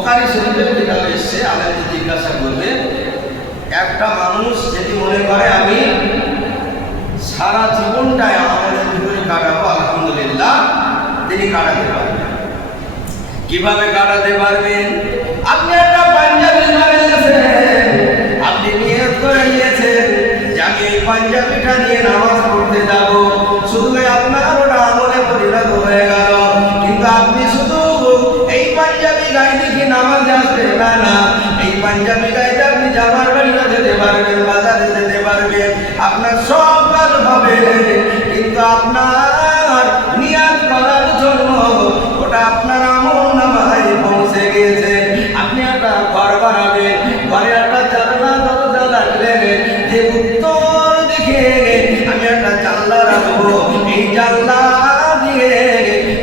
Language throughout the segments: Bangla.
বুখারী শরীফের কিতাবে এসেছে, আলেমদের জিজ্ঞাসা করবে, একটা মানুষ যদি মনে করে আমি সারা জীবনটাই আমলের ভিতরে কাটাবো, আলহামদুলিল্লাহ, তিনি কাটাতে পারবেন। কিভাবে কাটাতে পারবেন? আপনি একটা পাঞ্জাবি বানিয়েছেন, আপনি নিয়ত করে নিয়েছেন যে আমি এই পাঞ্জাবিটা নিয়ে নামাজ পড়তে যাব, শুধু আপনার ওটা আমলে পরিণত হয়ে গেল। কিন্তু আপনি শুধু এই পাঞ্জাবি গায়ে দেখি নামাজে আসবে না, এই পাঞ্জাবি গায়ে আপনি জামার বাড়িও যেতে পারবেন, বাজারে যেতে পারবেন, আপনার সব কাজ হবে। কিন্তু আপনার নিয়ত করার জন্য ওটা আপনার আমল নামায় পৌঁছে গিয়েছে। আপনি একটা ঘর বানাবেন, ঘরে একটা জানলা দরজা রাখলেন, যে উত্তর দিকে আমি একটা জানলা রাখবো, এই জানলা দিয়ে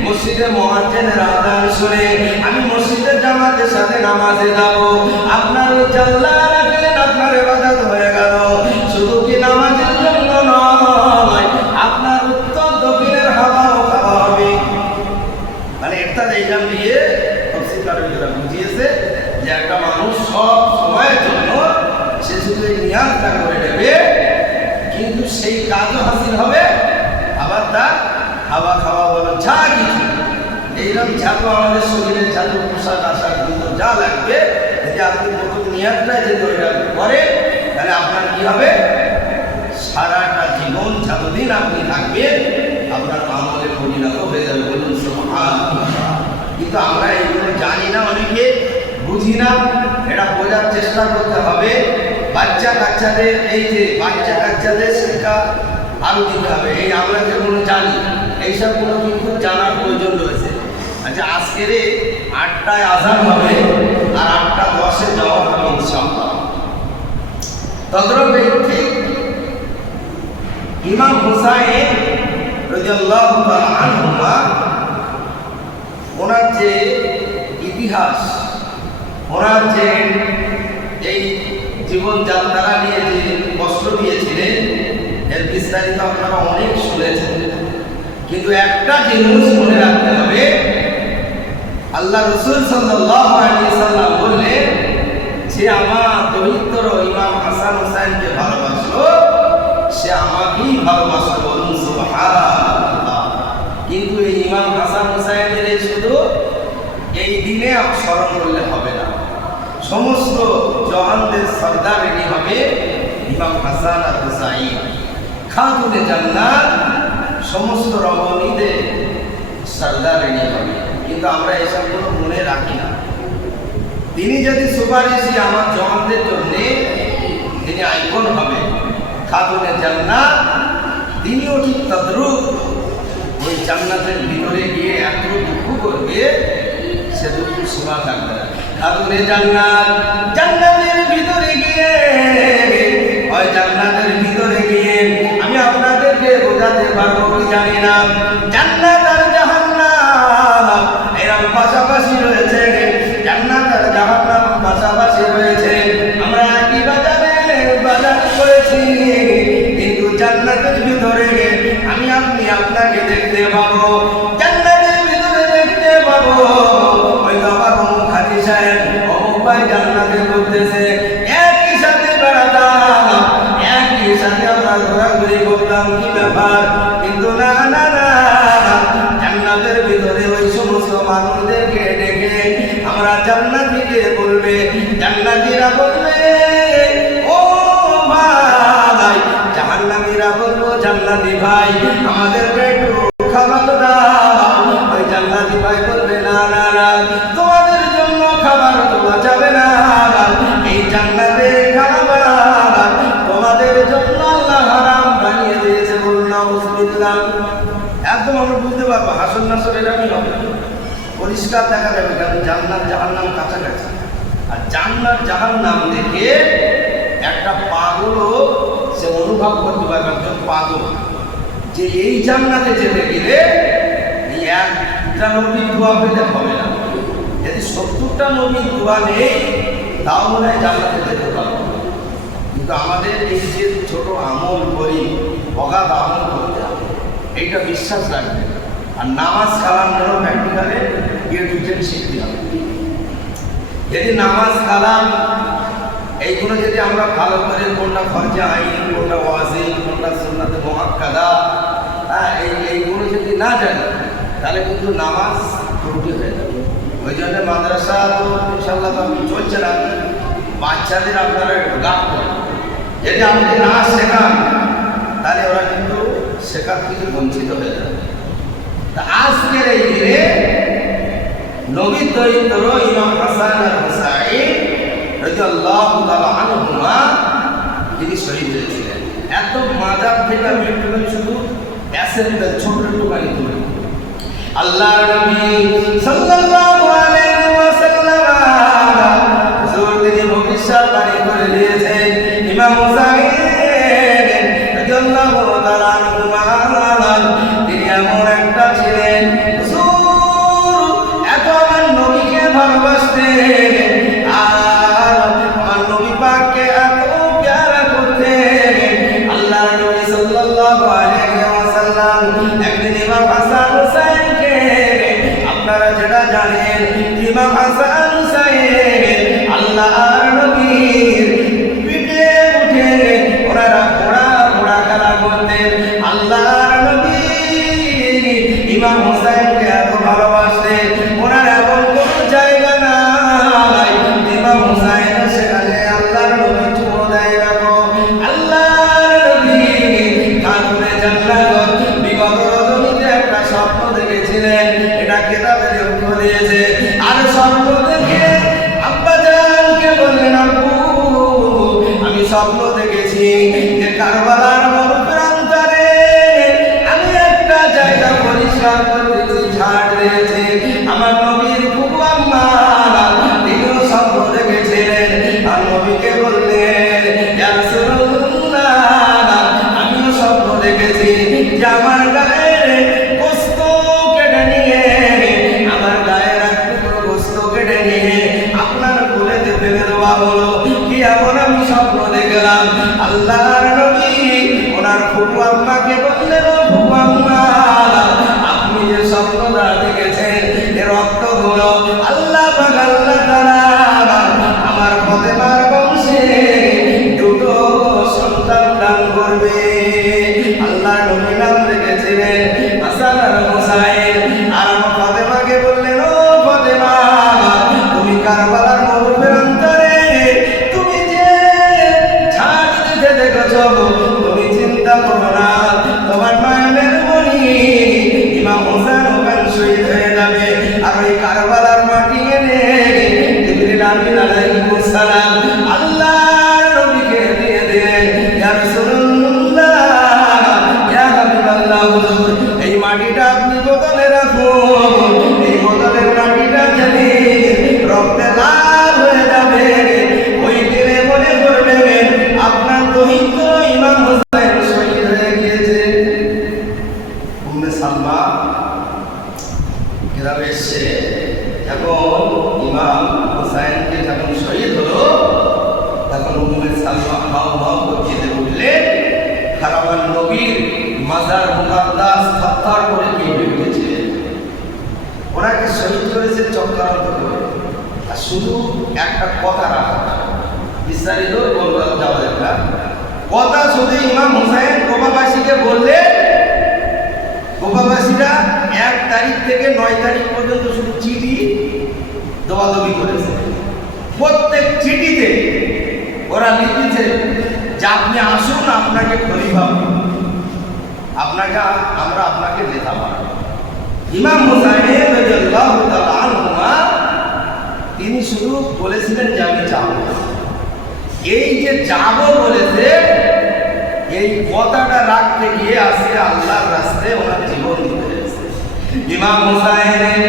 মসজিদে মুয়াজ্জিনের আযান শুনে আমি মসজিদে জামাতের সাথে নামাজে যাব। আপনার ওই জানলা রাখলেন, আপনার ইবাদত হয়ে গেল। শুধু কি নামাজের জন্য নয়, আপনার উত্তর দক্ষিণের হাওয়াও খাওয়া হবে। মানে একটা জায়গা দিয়ে তফসিরকারীরা বুঝিয়েছে যে একটা মানুষ সব সময়ের জন্য সে শুধু এই নিয়াতটা করে নেবে, কিন্তু সেই কাজও হাসিল হবে, আবার তার হাওয়া খাওয়া বলো যা কিছু এইরকম যত আমাদের শরীরে যত পোশাক আশাক কিন্তু যা লাগবে, যদি আপনি প্রথম নিয়াতটা যদি ওইটা করেন, তাহলে আপনার কি হবে? সারাটা জীবন যতদিন আপনি থাকবেন আপনার আমলে পরিণত হয়ে যাবে। বলুন সুবহানাল্লাহ। কিন্তু আমরা এইগুলো জানি না, অনেকে বুঝি না, এটা বোঝার চেষ্টা করতে হবে। বাচ্চা কাচ্চাদের এই যে বাচ্চা কাচ্চাদের শিক্ষা আরো দিতে হবে। এই আমরা যেগুলো জানি এইসবগুলো কিন্তু জানার প্রয়োজন রয়েছে। আচ্ছা, আজকের 8টায় আযান হবে আর 8:10 যাওয়া হবে ইনশাআল্লাহ। তদ্রূপ ঠিক ইমাম হুসাইন রাদিয়াল্লাহু তাআলা আনহুমা ওনার যে ইতিহাস, ওনার যে এই জীবনযাত্রা নিয়ে যে কষ্ট দিয়েছিলেন, এর বিস্তারিত আপনারা অনেক শুনেছেন। কিন্তু একটা জিনিস মনে রাখতে হবে, আল্লাহ রাসূল সাল্লাল্লাহু আলাইহি সাল্লাম বললেন যে আমার দরিদ্র ইমাম হাসান হুসাইনকে ভালোবাসলো, সে আমাকেই ভালোবাসলো। বলুন সুবহানাল্লাহ। কিন্তু এই ইমাম হাসান হুসাইনের শুধু এই দিনে স্মরণ করলে হবে না, সমস্ত জাহানদের সরদার ইনি হবে ইমাম হাসান আর হুসাইন, খাতুনে জান্নাত, সমস্ত রমণীদের সরদার ইনি হবে। কিন্তু আমরা এসবগুলো মনে রাখি না। তিনি যদি সুপারিশি আমার জাহানদের জন্য তিনি আইকন হবে, খাতুনে জান্নাত, তিনিও ঠিক তদ্রূপ ওই জান্নাতের ভিতরে গিয়ে এত দুঃখ করবে, সে দুঃখ সীমা থাকবে না। খাতুনে জান্নাত, জান্নাতের ভিতরে গিয়ে, ওই জান্নাতের ভিতরে গিয়ে আমি আপনাদেরকে বোঝাতে পারবো কি জানি না, জান্নাত আর জাহান্নাম এরকম পাশাপাশি রয়েছে, জান্নাত আর জাহান্নাম পাশাপাশি রয়েছে। আমরা একই বাজারে বাজার করেছি, কিন্তু জান্নাতের ভিতরে আমি আপনি আপনাকে দেখতে পাবো, জান্নাতের ভিতরে দেখতে পাবো। ওই তো আমার অমুক হাজি সাহেব অমুক ভাই জান্নাতে করতেছে, একই সাথে বেড়াতাম, একই সাথে আমরা ঘোরাঘুরি করতাম, কি ব্যাপার? কিন্তু না না না, জান্নাতের ভিতরে ওই সমস্ত মানুষদেরকে ডেকে আমরা জান্নাতীকে বলবে, জান্নাতীরা বলবে ও ভাই, জাহান্নামীরা বলবো জান্নাতি ভাই আমাদেরকে একটু খাবার দাও। ওই জান্নাতি ভাই বলবে না না না, তোমাদের জন্য খাবার দেওয়া যাবে না, এই জান্নাতের খাবার তোমাদের জন্য আল্লাহ হারাম বানিয়ে দিয়েছে। বলুন নাউযুবিল্লাহ। একদম আমরা বুঝতে পারবো হাসন নাসর এরকমই হবে, পরিষ্কার দেখা যাবে, কারণ জান্নাত জাহান্নাম কাছাকাছি। আর জান্নাত জাহান্নাম দেখে একটা পাগলও সে অনুভব করতে পারবে, একজন পাগল, যে এই জান্নাতে যেতে গেলে এই একটা নবীর দোয়া পেলে হবে না। যদি 70টা নবীর দোয়া নেই তাও মনে হয় জান্নাতে যেতে পারবো। কিন্তু আমাদের এই যে ছোট আমল করি, অগাধ আমল করতে হবে, এইটা বিশ্বাস রাখবে। আর নামাজ কালাম যেন প্র্যাকটিক্যালে গিয়ে দুজন শিখতে হবে। যদি নামাজ কালাম এইগুলো যদি আমরা ভালো করে কোনটা ফরজে আইন, কোনটা ওয়াজিব, কোনটা সুন্নাতে মুআক্কাদা, এইগুলো যদি না জানি তাহলে কিন্তু নামাজ ত্রুটি হয়ে যাবে। ওই জন্য মাদ্রাসা তো ইনশাআল্লাহ তো চলছে না, বাচ্চাদের আপনারা গাপ করেন। যদি আপনি না শেখান তাহলে ওরা কিন্তু শেখার থেকে বঞ্চিত হয়ে যাবে। তা আজকের এই দিনে নবীর দরিদ্র ইমাম হাসান আর হুসাইন রাদিয়াল্লাহু তাআলা আনহুমা তিনি শহীদ হয়েছিলেন। এত মাজার থেকে আমি একটুখানি শুধু অ্যাসেম্বল ছোট একটুখানি তুলে আল্লাহর নবী সাল্লাল্লাহু আলাইহি ওয়াসাল্লাম হুজুর তিনি ভবিষ্যৎবাণী করে দিয়েছেন ইমাম হুসাইন রাদিয়াল্লাহু তাআলা আনহুমা তিনি এমন একটা ছিলেন হুজুর এত আমার নবীকে ভালোবাসতেন আর আমার নবী পাককে এত প্যারা করতেন। আল্লাহর নবী সাল্লাল্লাহু আলাইহি ওয়াসাল্লাম একদিন ইমাম হাসান হুসাইনকে, আপনারা যেটা জানেন ইমাম হাসান হুসাইন আল্লাহর নবীর পিঠে উঠে ওনারা ঘোড়া খেলা করতেন। আল্লাহর নবী ইমাম হুসাইনকে এত ভালোবাসতেন, ওনার এমন কোনো জায়গা নাই ইমাম হুসাইন সেখানে আল্লাহর নবী চুমো দেয় না। আল্লাহর নবী কানপুরে জান্নাত বিগত রজনীতে একটা স্বপ্ন দেখেছিলেন, এটা কিতাবে উল্লেখ দিয়েছে। আর স্বপ্ন দেখে আব্বা জানকে বললেন, আব্বু আমি স্বপ্ন দেখেছি যে কারবালার মরুপ্রান্তরে আমি একটা জায়গা পরিষ্কার করতেছি, ঝাড় দিয়েছি। আমার নবীর ফুফু আম্মা তিনিও স্বপ্ন দেখেছিলেন। আর নবীকে বললেন, ইয়া রাসূলুল্লাহ আমিও স্বপ্ন দেখেছি যে আমার গায়ের গোশত কেটে নিয়ে, আমার গায়ের এক টুকরো গোশত কেটে নিয়ে আপনার কোলেতে ফেলে দেওয়া হলো। কি এমন আমি স্বপ্ন দেখলাম? আল্লাহর নবী ওনার ফুফু আম্মাকে বললেন, ও ফুফু আম্মা আপনি যে স্বপ্নটা দেখেছেন এর অর্থ হলো আল্লাহ পাক আল্লাহ তাআলা আমার ফাতেমার বংশে দুটো সন্তান দান করবে। আল্লাহর নবী নাম রেখেছিলেন হাসান আর হুসাইন। আর আমার ফাতেমাকে বললেন, ও ফাতেমা তুমি কারবালার মরুপ্রান্তরে তুমি যে ঝাড় দিতে দেখেছো, তুমি চিন্তা করো না, তোমার মায়ের মনি ইমাম হোসেন ওখানে শহীদ হয়ে যাবে। আর ওই কারবালার মাটি এনে জিবরিল আমিন আলাইহিস সালাম আল্লাহর নবীকে দিয়ে দিলেন, ইয়া রাসূলুল্লাহ ইয়া হাবিবাল্লাহ হুজুর এই মাটিটা আপনি বোতলে রাখুন, এই বোতলের মাটিটা যদি রক্তে লাল হয়ে যাবে ওই দিনে মনে করবেন আপনার দহিত ইমাম হোসেন শহীদ হয়ে গিয়েছে। উম্মে সালমা গ্রামে এসে এখন ইমাম হোসেনকে যখন শহীদ হলো তখন উম্মে সালমা হাও হাও করতে উঠলেন। খারামান নবীর মাজার মুকাদ্দাস পাথর করে কেঁপে উঠেছিলেন। ওনাকে শহীদ করেছে চক্রান্ত করে। আর শুধু একটা কথা রাখা, বিস্তারিত বলতে যাওয়া যাবে না। কথা শুধু ইমাম হোসেন কোপাবাসীকে বললে, কোপাবাসীরা 1 তারিখ থেকে 9 তারিখ পর্যন্ত শুধু চিঠি দোয়াদবি করেছে। প্রত্যেক চিঠিতে ওরা লিখেছে যে আপনি আসুন, আপনাকে খলিফা আমরা আপনাকে নেতা বানাবো। ইমাম হুসাইন রাদিয়াল্লাহু তাআলা আনহুমা তিনি শুধু বলেছিলেন যে আমি যাব। এই যে যাব বলেছে, এই কথাটা রাখতে গিয়ে আজকে আল্লাহর রাস্তায় ওনার জীবন দিতে হয়েছে। ইমাম হুসাইনের